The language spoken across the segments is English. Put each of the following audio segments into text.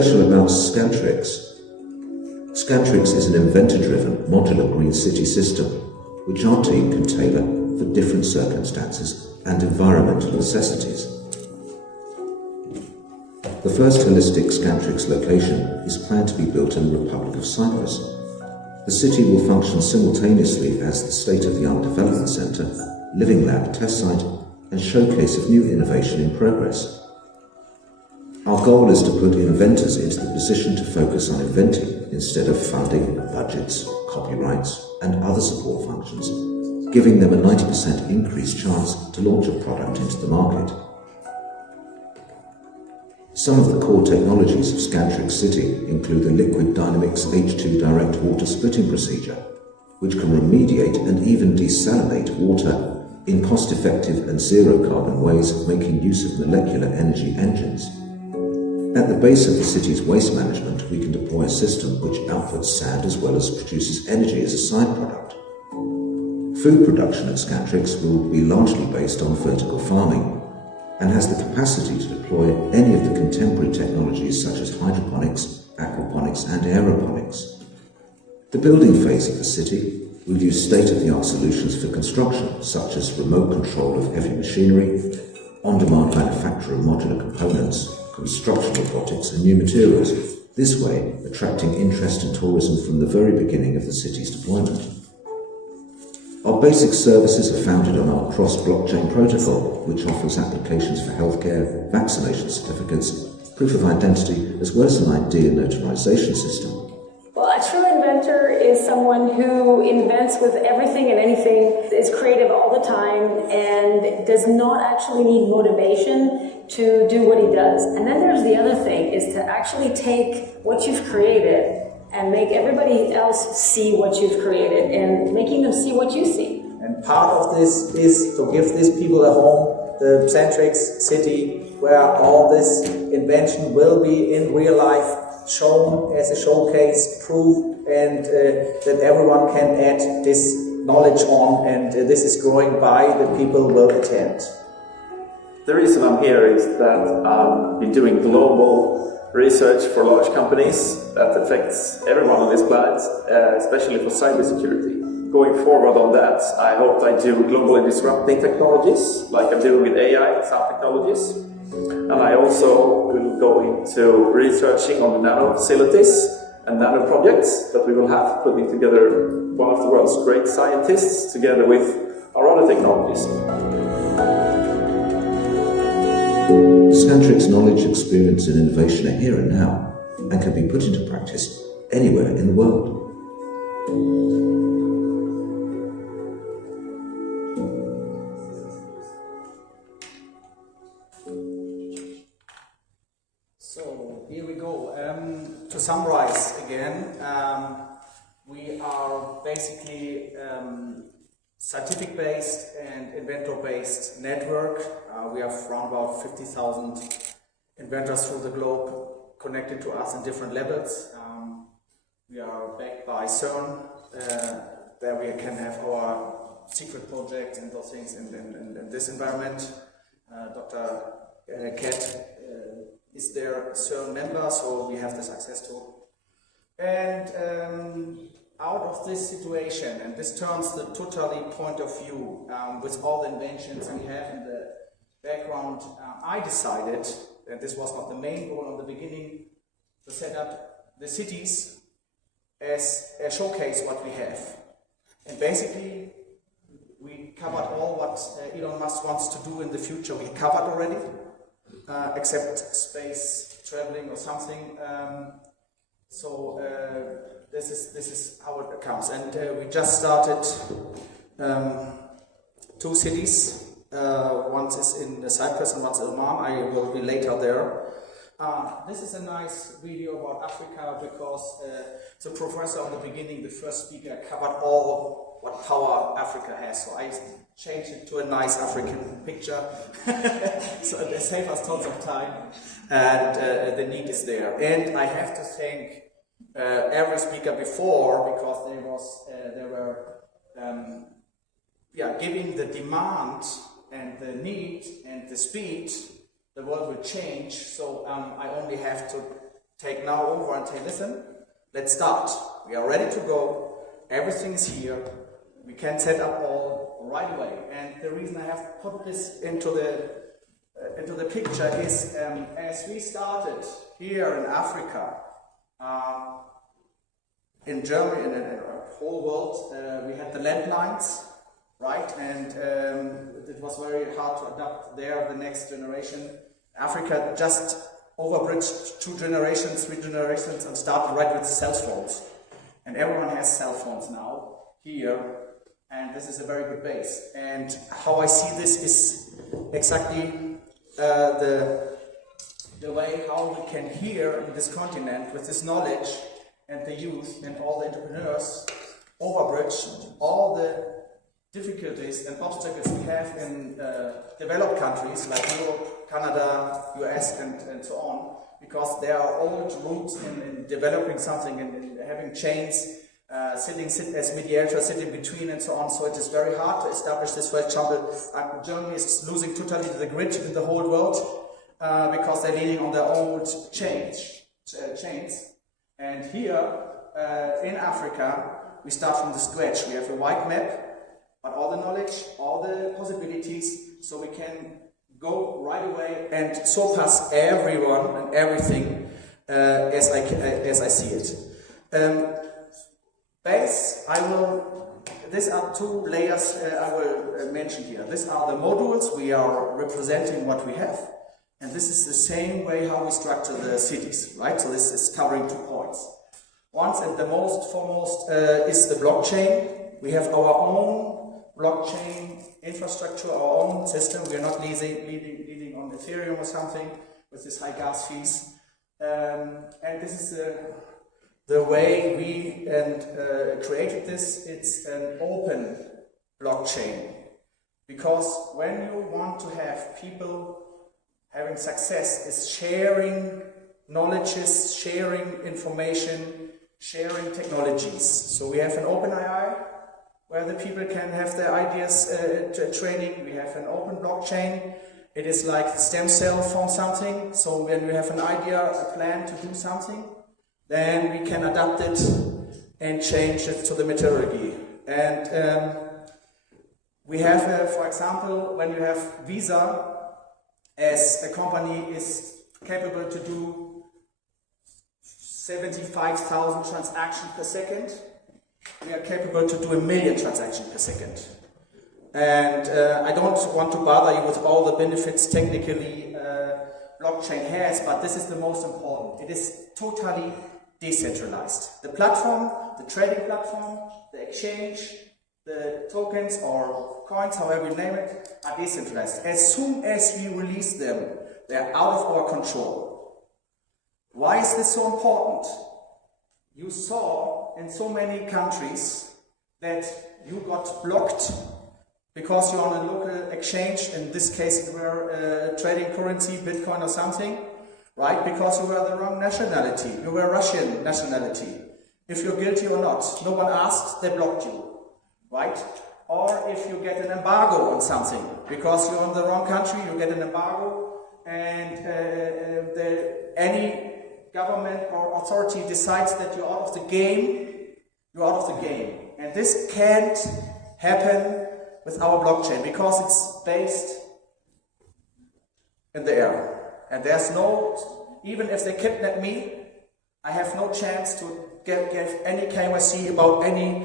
special about Scantrix? Scantrix is an inventor-driven, modular green city system, which our team can tailor for different circumstances and environmental necessities. The first holistic Scantrix location is planned to be built in the Republic of Cyprus. The city will function simultaneously as the state-of-the-art development centre, living lab, test site, and showcase of new innovation in progress. Our goal is to put inventors into the position to focus on inventing instead of funding, budgets, copyrights, and other support functions, giving them a 90% increased chance to launch a product into the market. Some of the core technologies of Scantrix City include the Liquid Dynamics H2 direct water splitting procedure, which can remediate and even desalinate water in cost-effective and zero-carbon ways, making use of molecular energy engines. At the base of the city's waste management, we can deploy a system which outputs sand as well as produces energy as a side product. Food production at Scantrix will be largely based on vertical farming and has the capacity to deploy any of the contemporary technologies such as hydroponics, aquaponics and aeroponics. The building phase of the city will use state-of-the-art solutions for construction, such as remote control of heavy machinery, on-demand manufacture of modular components, construction robotics and new materials, this way attracting interest and tourism from the very beginning of the city's deployment. Our basic services are founded on our cross-blockchain protocol, which offers applications for healthcare, vaccination certificates, proof of identity, as well as an ID and notarization system. Well, a true inventor is someone who invents with everything and anything, is creative all the time, and does not actually need motivation to do what he does. And then there's the other thing, is to actually take what you've created and make everybody else see what you've created, and making them see what you see. And part of this is to give these people a home, the Scantrix city, where all this invention will be in real life shown as a showcase, proof, and that everyone can add this knowledge on, and this is growing by, the people will attend. The reason I'm here is that I've been doing global research for large companies that affects everyone on this planet, especially for cybersecurity. Going forward on that, I hope I do globally disrupting technologies, like I'm doing with AI and some technologies. And I also will go into researching on the nano facilities and nano projects that we will have, putting together one of the world's great scientists together with our other technologies. Scantrix knowledge, experience and innovation are here and now, and can be put into practice anywhere in the world. So here we go. To summarize again, we are basically scientific-based and inventor-based network. We have around about 50,000 inventors through the globe connected to us in different levels. We are backed by CERN, where we can have our secret projects and those things in this environment. Dr. Kat is their CERN member, so we have this access to. And out of this situation, and this turns the totally point of view with all the inventions we have in the background, I decided, and this was not the main goal in the beginning, to set up the cities as a showcase what we have. And basically, we covered all what Elon Musk wants to do in the future. We covered already, except space traveling or something. This is how it comes. And we just started 2 cities. One is in Cyprus and one's in Oman. I will be later there. This is a nice video about Africa because the professor in the beginning, the first speaker, covered all what power Africa has. So I changed it to a nice African picture. So it saves us tons of time, and the need is there. And I have to thank every speaker before, because they were giving the demand and the need and the speed. The world will change, so I only have to take now over and say, listen, let's start. We are ready to go. Everything is here. We can set up all right away. And the reason I have put this into the picture is as we started here in Africa, in Germany, in the whole world, we had the landmines, right? And it was very hard to adapt there, the next generation. Africa just overbridged 2 generations, 3 generations, and started right with cell phones. And everyone has cell phones now, here, and this is a very good base. And how I see this is exactly the way how we can here in this continent, with this knowledge and the youth and all the entrepreneurs, overbridge all the difficulties and obstacles we have in developed countries like Europe, Canada, US, and so on, because there are old roots in developing something and in having chains, sitting as mediators, sitting between and so on. So it is very hard to establish this. For example, Germany is losing totally the grid in the whole world because they're leaning on their old chains. And here in Africa, we start from the scratch. We have a white map, but all the knowledge, all the possibilities, so we can go right away and surpass everyone and everything as I see it. These are 2 layers I will mention here. These are the modules. We are representing what we have. And this is the same way how we structure the cities, right? So this is covering 2 points. Once and the most foremost is the blockchain. We have our own blockchain infrastructure, our own system. We are not leading on Ethereum or something with these high gas fees. And this is the way we created this. It's an open blockchain. Because when you want to have people having success, is sharing knowledges, sharing information, sharing technologies. So we have an open AI where the people can have their ideas training. We have an open blockchain. It is like the stem cell from something. So when we have an idea, a plan to do something, then we can adapt it and change it to the methodology. And we have, for example, when you have Visa, as a company is capable to do 75,000 transactions per second, we are capable to do 1 million transactions per second. And I don't want to bother you with all the benefits technically blockchain has, but this is the most important. It is totally decentralized. The platform, the trading platform, the exchange, the tokens or coins, however you name it, are decentralized. As soon as we release them, they're out of our control. Why is this so important? You saw in so many countries that you got blocked because you're on a local exchange. In this case, you were trading currency, Bitcoin or something, right? Because you were the wrong nationality. You were Russian nationality. If you're guilty or not, no one asked, they blocked you. Right? Or if you get an embargo on something, because you're in the wrong country, you get an embargo, and any government or authority decides that you're out of the game, you're out of the game. And this can't happen with our blockchain, because it's based in the air. And there's no, even if they kidnap me, I have no chance to get any KYC about any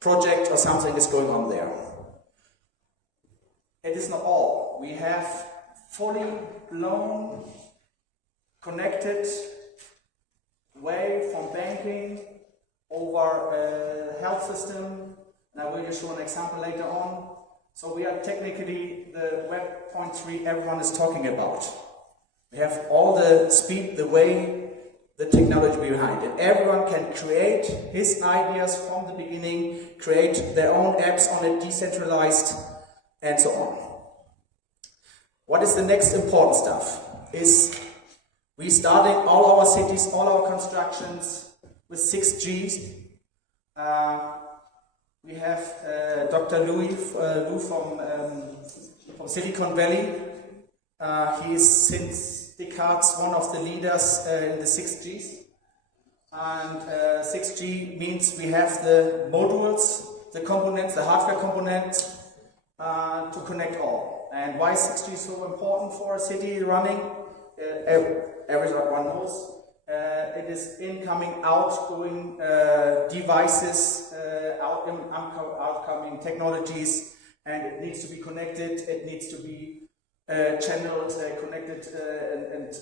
project or something is going on there. It is not all. We have fully blown, connected way from banking over health system, and I will show an example later on. So we are technically the Web 0.3 everyone is talking about. We have all the speed, the way, the technology behind it. Everyone can create his ideas from the beginning, create their own apps on it, decentralized, and so on. What is the next important stuff? Is we starting all our cities, all our constructions with 6Gs. We have Dr. Lou from Silicon Valley He is since Descartes one of the leaders in the 6Gs. And 6G means we have the modules, the components, the hardware components to connect all. And why 6G is so important for a city running? Everyone knows. It is incoming, outgoing devices, outcoming technologies, and it needs to be connected, it needs to be channeled, connected, and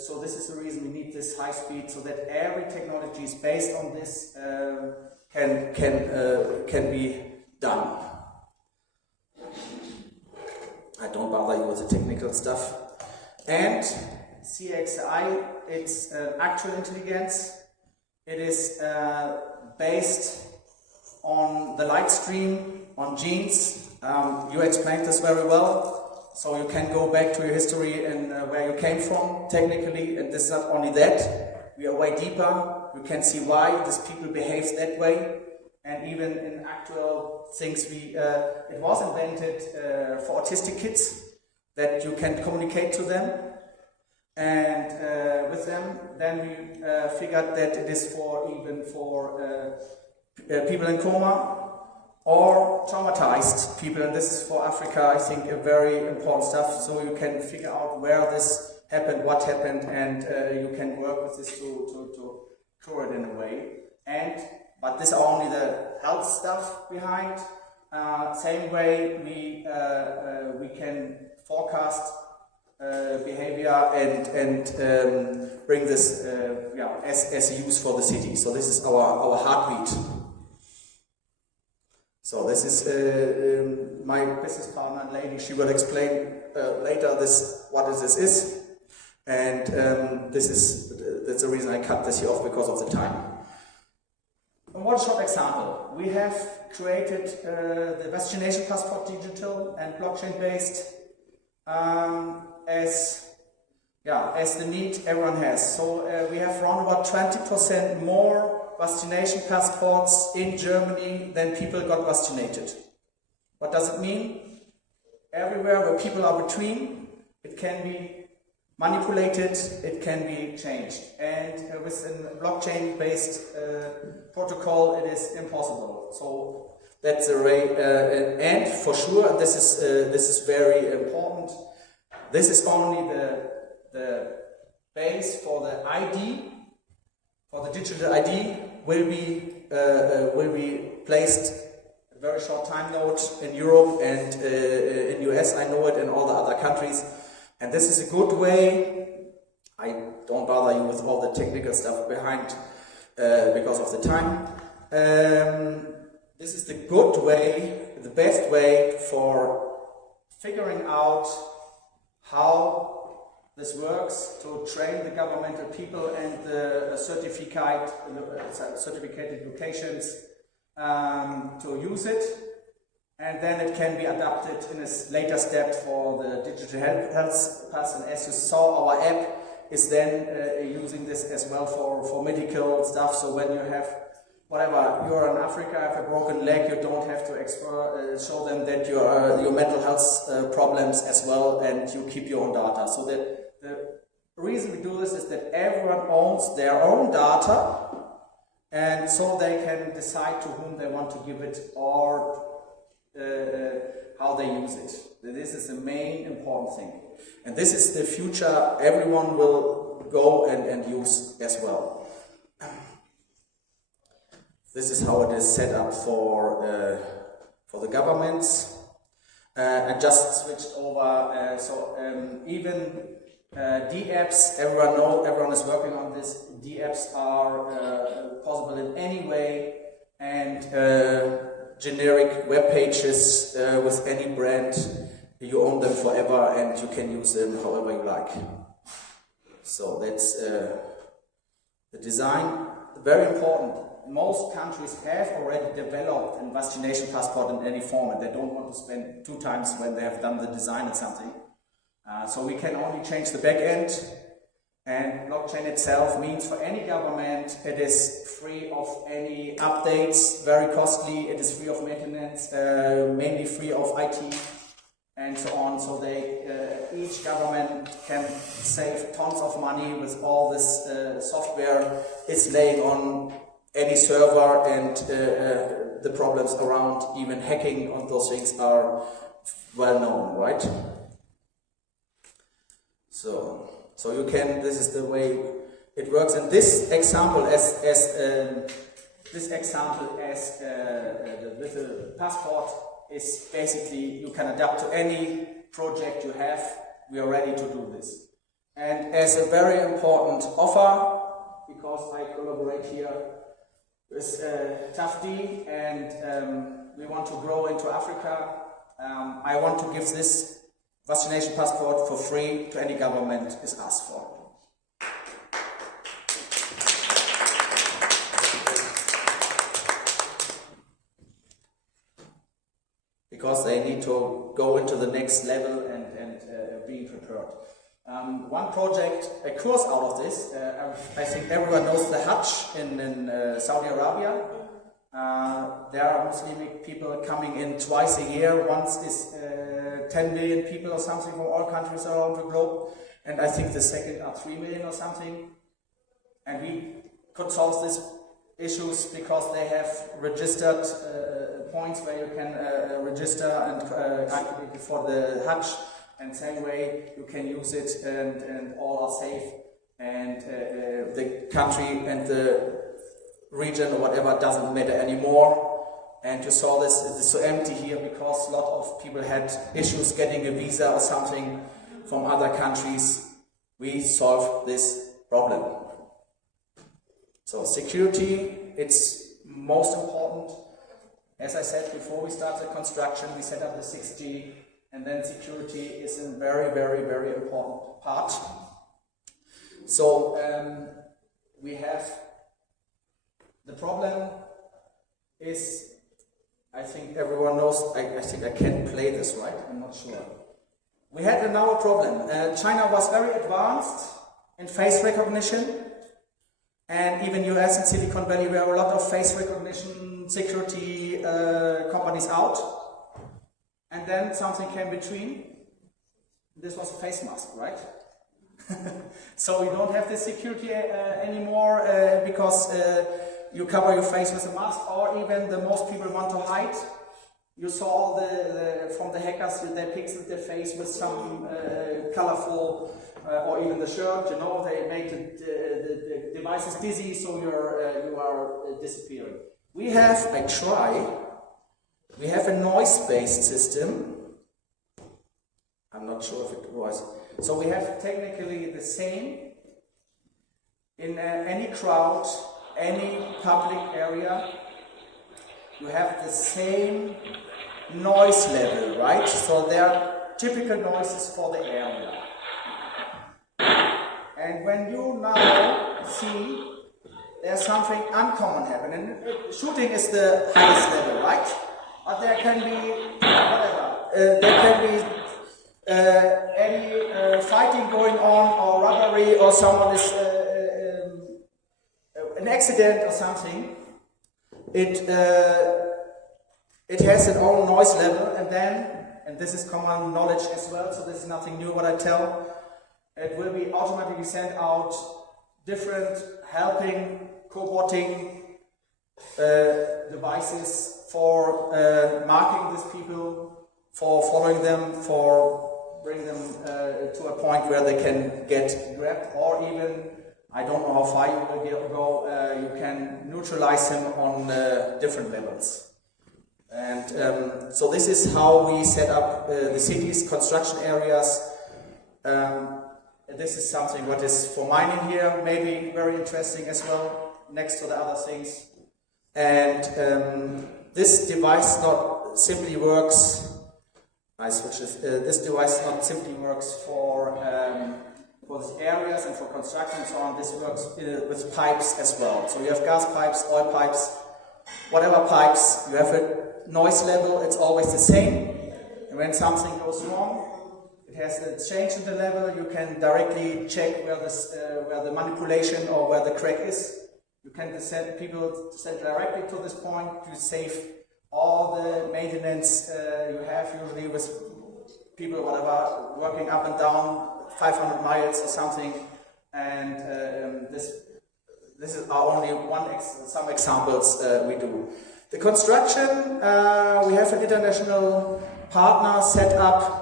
so this is the reason we need this high speed, so that every technology is based on this can be done. I don't bother you with the technical stuff. And CXI, it's actual intelligence. It is based on the light stream, on genes. You explained this very well, so you can go back to your history and where you came from technically, and this is not only that, we are way deeper. You can see why these people behave that way, and even in actual things, it was invented for autistic kids, that you can communicate to them, and with them, then we figured that it is even for people in coma, or traumatized people, and this is for Africa, I think, a very important stuff, so you can figure out where this happened, what happened, and you can work with this to cure it in a way. But this is only the health stuff behind. Same way we can forecast behavior and bring this as a use for the city. So this is our heartbeat. So this is my business partner lady. She will explain later what this is, and that's the reason I cut this here off, because of the time. And one short example: we have created the vaccination passport digital and blockchain based as the need everyone has. So we have around about 20% more vaccination passports in Germany than people got vaccinated. What does it mean? Everywhere where people are between, it can be manipulated, it can be changed. And with a blockchain-based protocol, it is impossible. So that's a way, and for sure, this is very important. This is only the base for the ID, for the digital ID. Will be placed a very short time node in Europe and in US, I know it, and all the other countries. And this is a good way. I don't bother you with all the technical stuff behind because of the time. This is the good way, the best way for figuring out how this works, to train the governmental people and the certificated locations to use it, and then it can be adapted in a later step for the digital health pass. And as you saw, our app is then using this as well for medical stuff. So when you have whatever, you're in Africa, have a broken leg, you don't have to show them that your mental health problems as well, and you keep your own data. So that the reason we do this is that everyone owns their own data, and so they can decide to whom they want to give it or how they use it. This is the main important thing. And this is the future everyone will go and use as well. This is how it is set up for the governments. I just switched over, even D-apps, everyone is working on this. D-apps are possible in any way, and generic web pages with any brand, you own them forever and you can use them however you like. So that's the design. Very important. Most countries have already developed a vaccination passport in any form, and they don't want to spend 2 times when they have done the design or something. So we can only change the back end, and blockchain itself means for any government it is free of any updates, very costly, it is free of maintenance, mainly free of IT, and so on. So each government can save tons of money with all this software it's laying on any server, and the problems around even hacking on those things are well known, right? So you can, this is the way it works. And this example with the passport is basically, you can adapt to any project you have. We are ready to do this. And as a very important offer, because I collaborate here with TAFFD, and we want to grow into Africa, I want to give this vaccination passport for free to any government is asked for. Because they need to go into the next level and be prepared. One project, a course out of this, I think everyone knows the Hajj in Saudi Arabia. There are Muslim people coming in twice a year. Once is 10 million people or something from all countries around the globe, and I think the second are 3 million or something. And we could solve these issues because they have registered points where you can register and activate for the Hajj, and same way you can use it, and all are safe, and the country and the region or whatever doesn't matter anymore. And you saw this, it is so empty here because a lot of people had issues getting a visa or something from other countries. We solved this problem. So security, it's most important. As I said before we start the construction, we set up the 6G, and then security is a very, very, very important part. So we have, the problem is, I think everyone knows, I think I can play this, right? I'm not sure. We had now a problem. China was very advanced in face recognition, and even US and Silicon Valley were a lot of face recognition security companies out. And then something came between. This was a face mask, right? So we don't have this security anymore because you cover your face with a mask, or even the most people want to hide. You saw from the hackers, they pixeled their face with some colorful, or even the shirt, you know, they make the devices dizzy, so you are disappearing. We have a noise-based system. I'm not sure if it was. So we have technically the same in any crowd, any public area. You have the same noise level, right? So there are typical noises for the area. And when you now see there's something uncommon happening, shooting is the highest level, right? But there can be whatever. There can be any fighting going on, or robbery, or someone is an accident or something. It has its own noise level, and this is common knowledge as well, so this is nothing new what I tell. It will be automatically sent out different helping, coboting devices for marking these people, for following them, for bring them to a point where they can get grabbed, or even, I don't know how far you will go, you can neutralize them on different levels. And so this is how we set up the cities, construction areas. This is something what is for mining here, maybe very interesting as well, next to the other things. And this device not simply works. This device not simply works for these areas and for construction and so on. This works with pipes as well. So you have gas pipes, oil pipes, whatever pipes. You have a noise level. It's always the same. And when something goes wrong, it has a change in the level. You can directly check where the manipulation or where the crack is. You can send people directly to this point to save all the maintenance you have usually with people, whatever, working up and down 500 miles or something, and this is our only some examples we do. The construction, we have an international partner set up,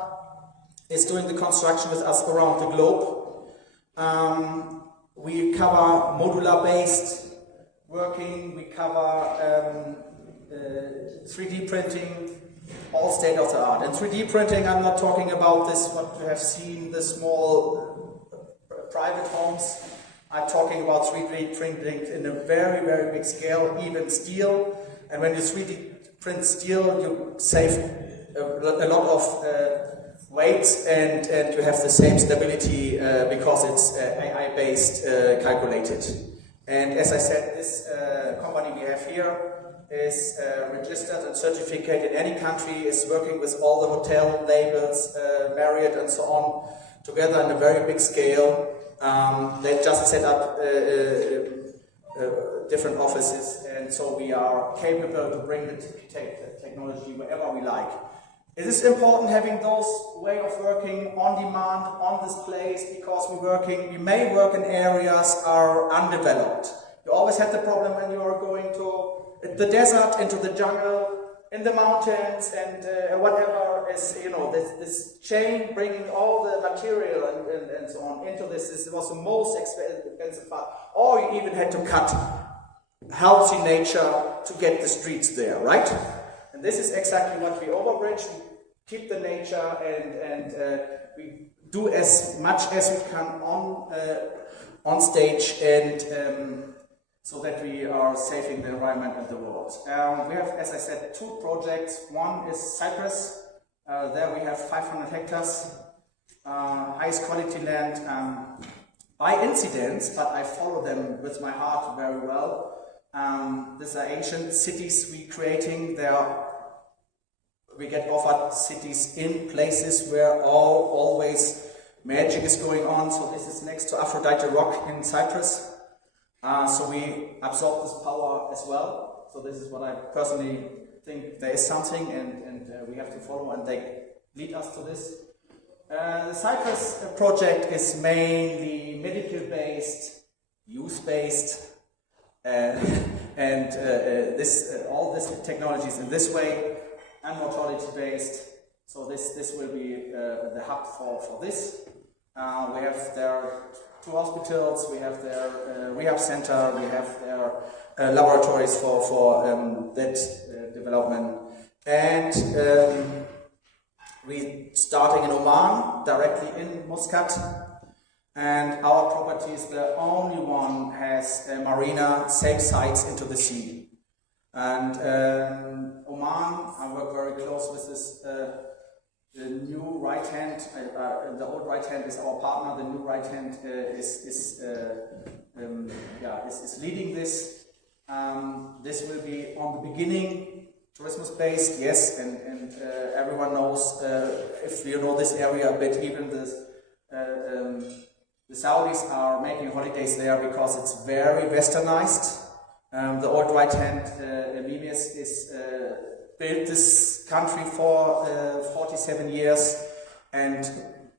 is doing the construction with us around the globe. We cover modular-based working, we cover 3D printing, all state-of-the-art. And 3D printing, I'm not talking about this, what you have seen, the small private homes. I'm talking about 3D printing in a very, very big scale, even steel. And when you 3D print steel, you save a lot of weight and you have the same stability because it's AI-based calculated. And as I said, this company we have here is registered and certificated in any country, is working with all the hotel labels, Marriott and so on, together on a very big scale. They just set up different offices, and so we are capable to bring the technology wherever we like. It is important having those way of working on demand, on this place, because we may work in areas are undeveloped. You always have the problem when you are going to the desert, into the jungle, in the mountains, and whatever is, this chain bringing all the material and so on into this. This was the most expensive part. Or you even had to cut healthy nature to get the streets there, right? And this is exactly what we overbridge. We keep the nature and we do as much as we can on stage and so that we are saving the environment and the world. We have, as I said, 2 projects. One is Cyprus. There we have 500 hectares, highest quality land. By incidents, but I follow them with my heart very well. These are ancient cities we're creating. We get offered cities in places where always magic is going on. So this is next to Aphrodite Rock in Cyprus. So we absorb this power as well. So this is what I personally think there is something and we have to follow, and they lead us to this. The Cyprus project is mainly medical-based, youth-based, and all this technologies in this way, and mortality-based. So this will be the hub for this. We have there 2 hospitals, we have their rehab center, we have their laboratories for that development. And we're starting in Oman, directly in Muscat. And our property is the only one has a marina, same sites into the sea. And Oman, I work very close with this. The new right hand, the old right hand is our partner. The new right hand is leading this. This will be on the beginning tourism based, yes, and everyone knows if you know this area a bit. Even the Saudis are making holidays there because it's very westernized. The old right hand, Limes, is built this country for 47 years, and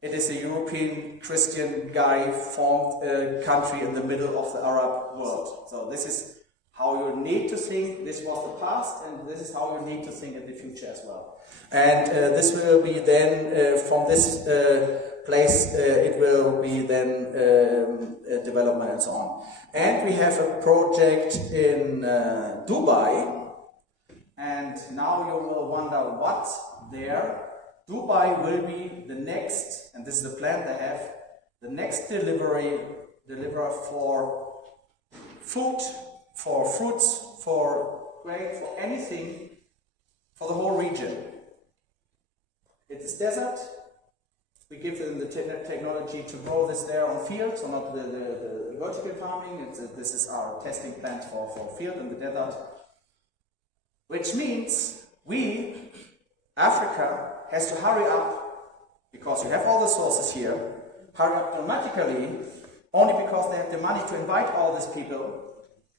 it is a European Christian guy formed a country in the middle of the Arab world. So this is how you need to think. This was the past, and this is how you need to think in the future as well. And this will be then from this place, it will be then development and so on. And we have a project in Dubai. And now you will wonder what's there. Dubai will be the next, and this is the plan they have, the next deliverer for food, for fruits, for grain, for anything, for the whole region. It is desert. We give them the technology to grow this there on field, so not the vertical farming. This is our testing plant for field in the desert. Which means we, Africa, has to hurry up, because we have all the sources here, hurry up dramatically, only because they have the money to invite all these people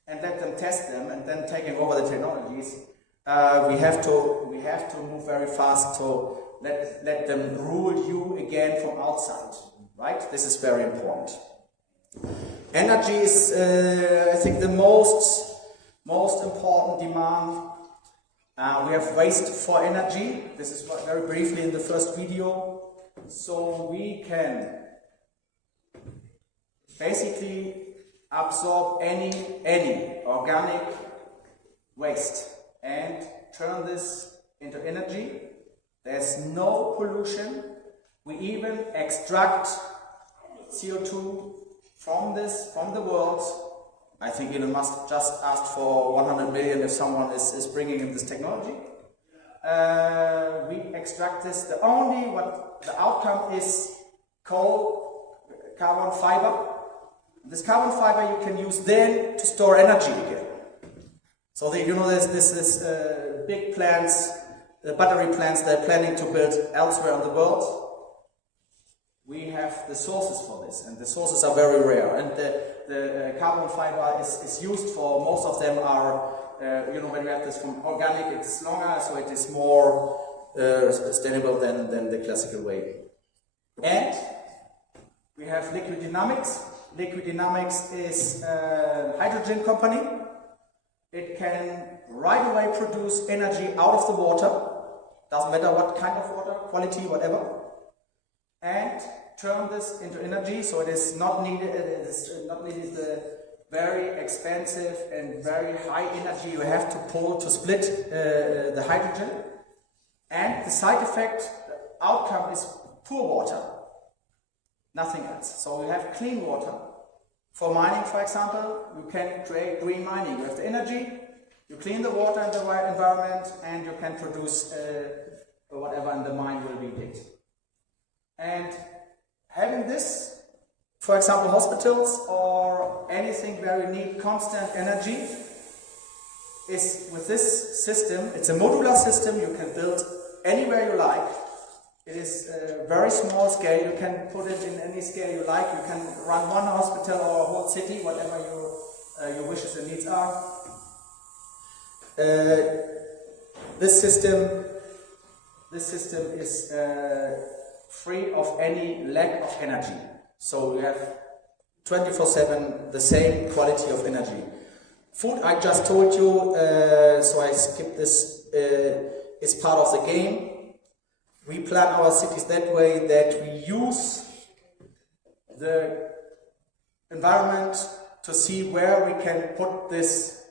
and let them test them and then taking over the technologies. We have to move very fast to let them rule you again from outside, right? This is very important. Energy is, I think, the most important demand. We have waste for energy. This is very briefly in the first video. So we can basically absorb any organic waste and turn this into energy. There's no pollution. We even extract CO2 from the world. I think Elon Musk just asked for 100 million if someone is bringing in this technology. We extract this. The outcome is carbon fiber. This carbon fiber you can use then to store energy again. So there's this big plants, battery plants they're planning to build elsewhere in the world. We have the sources for this, and the sources are very rare. And the carbon fiber is used for, most of them are, when we have this from organic, it's longer, so it is more sustainable than the classical way. And we have Liquid Dynamics. Liquid Dynamics is a hydrogen company. It can right away produce energy out of the water. Doesn't matter what kind of water, quality, whatever. And turn this into energy, so it is not needed. It is not needed the very expensive and very high energy you have to pull to split the hydrogen. And the side effect, the outcome is poor water, nothing else. So we have clean water. For mining, for example, you can create green mining. You have the energy, you clean the water in the environment, and you can produce whatever in the mine will be digged. And having this, for example, hospitals or anything where you need constant energy, is with this system. It's a modular system. You can build anywhere you like. It is a very small scale. You can put it in any scale you like. You can run one hospital or a whole city, whatever your wishes and needs are. This system is free of any lack of energy. So we have 24/7 the same quality of energy. Food, I just told you, so I skipped this, is part of the game. We plan our cities that way that we use the environment to see where we can put this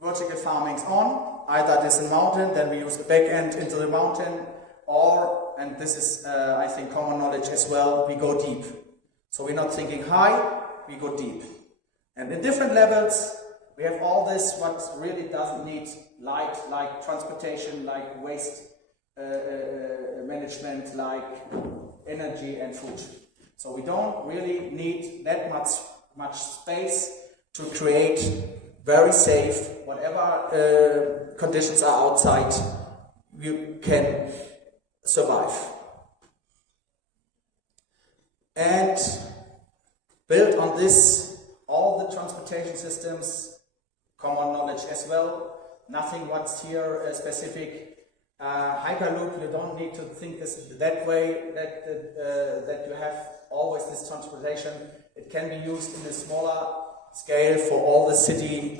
vertical farmings on. Either it is a mountain, then we use the back end into the mountain, or, and this is I think common knowledge as well, we go deep. So we're not thinking high, we go deep. And in different levels, we have all this what really doesn't need light, like transportation, like waste management, like energy and food. So we don't really need that much space to create very safe, whatever conditions are outside, you can survive. And built on this, all the transportation systems, common knowledge as well, nothing what's here specific. Hyperloop, you don't need to think this that way, that you have always this transportation. It can be used in a smaller scale for all the city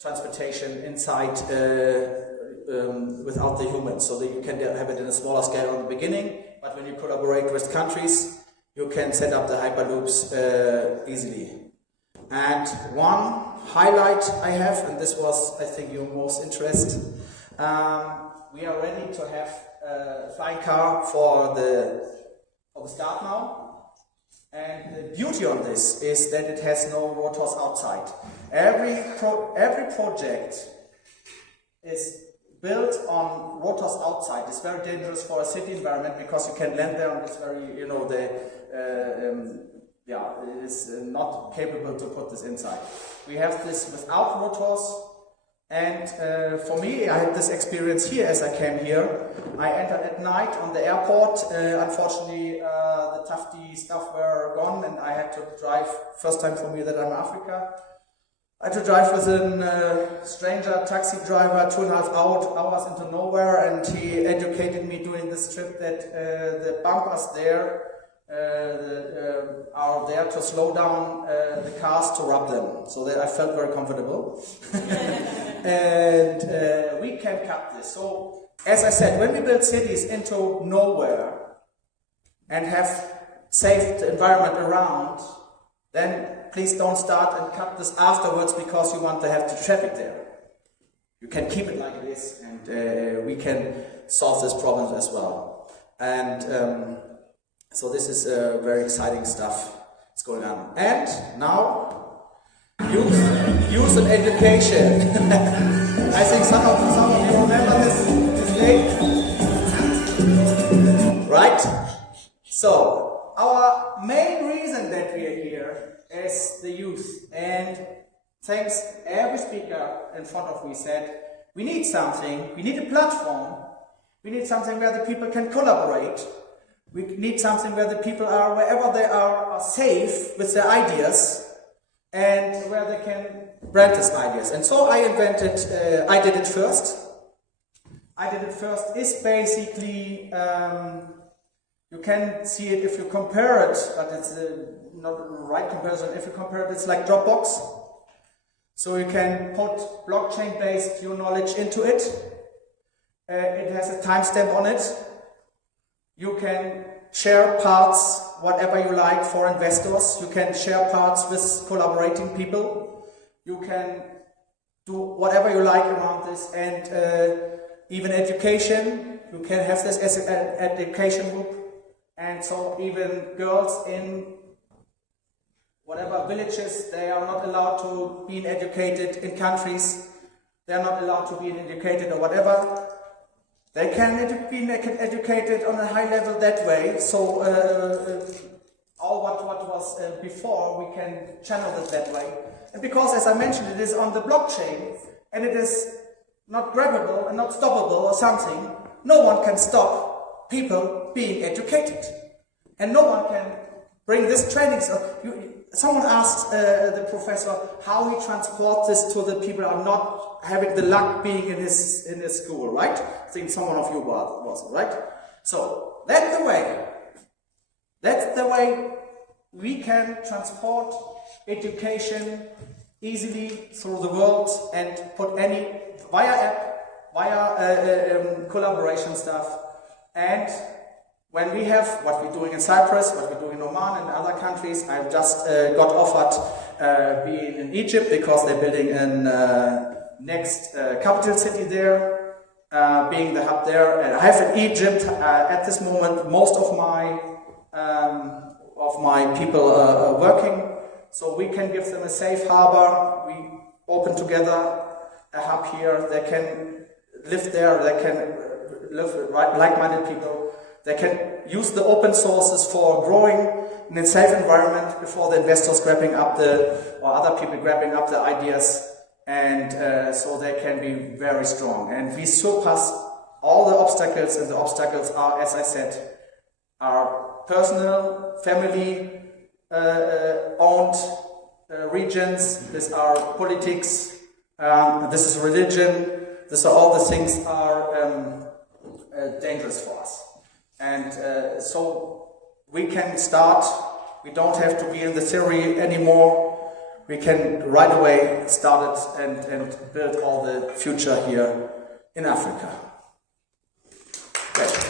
transportation inside without the humans, so that you can have it in a smaller scale on the beginning, but when you collaborate with countries, you can set up the hyperloops easily. And one highlight I have, and this was, I think, your most interest, we are ready to have a flying car for the start now. And the beauty on this is that it has no rotors outside. Every project is built on rotors outside. It's very dangerous for a city environment because you can land there and it's very, it is not capable to put this inside. We have this without rotors. And for me, I had this experience here as I came here. I entered at night on the airport. Unfortunately, the TAFFD stuff were gone and I had to drive, first time for me that I'm in Africa. I had to drive with a stranger taxi driver 2.5 hours into nowhere, and he educated me during this trip that the bumpers there are there to slow down the cars to rub them, so that I felt very comfortable. And we can cut this. So, as I said, when we build cities into nowhere and have saved the environment around, then please don't start and cut this afterwards because you want to have the traffic there. You can keep it like it is, and we can solve this problem as well. And so this is very exciting stuff that's going on. And now, youth and education. I think some of you remember this late, right? So, our main reason that we are here is the youth. And thanks every speaker in front of me said, we need something, we need a platform, we need something where the people can collaborate. We need something where the people are, wherever they are safe with their ideas and where they can brand these ideas. And so I invented, I did it first. Is basically, you can see it if you compare it, but it's not the right comparison. If you compare it, it's like Dropbox. So you can put blockchain-based your knowledge into it. It has a timestamp on it. You can share parts, whatever you like, for investors. You can share parts with collaborating people. You can do whatever you like around this, and even education. You can have this as an education group. And so even girls in whatever villages, they are not allowed to be educated in countries. They are not allowed to be educated or whatever. They can be educated on a high level that way, so all what was before, we can channel it that way. And because, as I mentioned, it is on the blockchain, and it is not grabbable and not stoppable or something, no one can stop people being educated. And no one can bring this training. Someone asked the professor how he transports this to the people who are not having the luck being in his school, right? I think someone of you was, right? So that's the way. That's the way we can transport education easily through the world and put any via app, via collaboration stuff. And when we have what we're doing in Cyprus, what we're doing in Oman and other countries, I've just got offered being in Egypt because they're building a next capital city there, being the hub there. And I have in Egypt at this moment most of my people working, so we can give them a safe harbor. We open together a hub here. They can live there. They can live with like-minded people. They can use the open sources for growing in a safe environment before the investors grabbing up or other people grabbing up the ideas, and so they can be very strong. And we surpass all the obstacles, and the obstacles are, as I said, are personal, family owned regions. These are politics. This is religion. These are all the things are dangerous for us. And so we can start, we don't have to be in the theory anymore. We can right away start it and build all the future here in Africa. Great.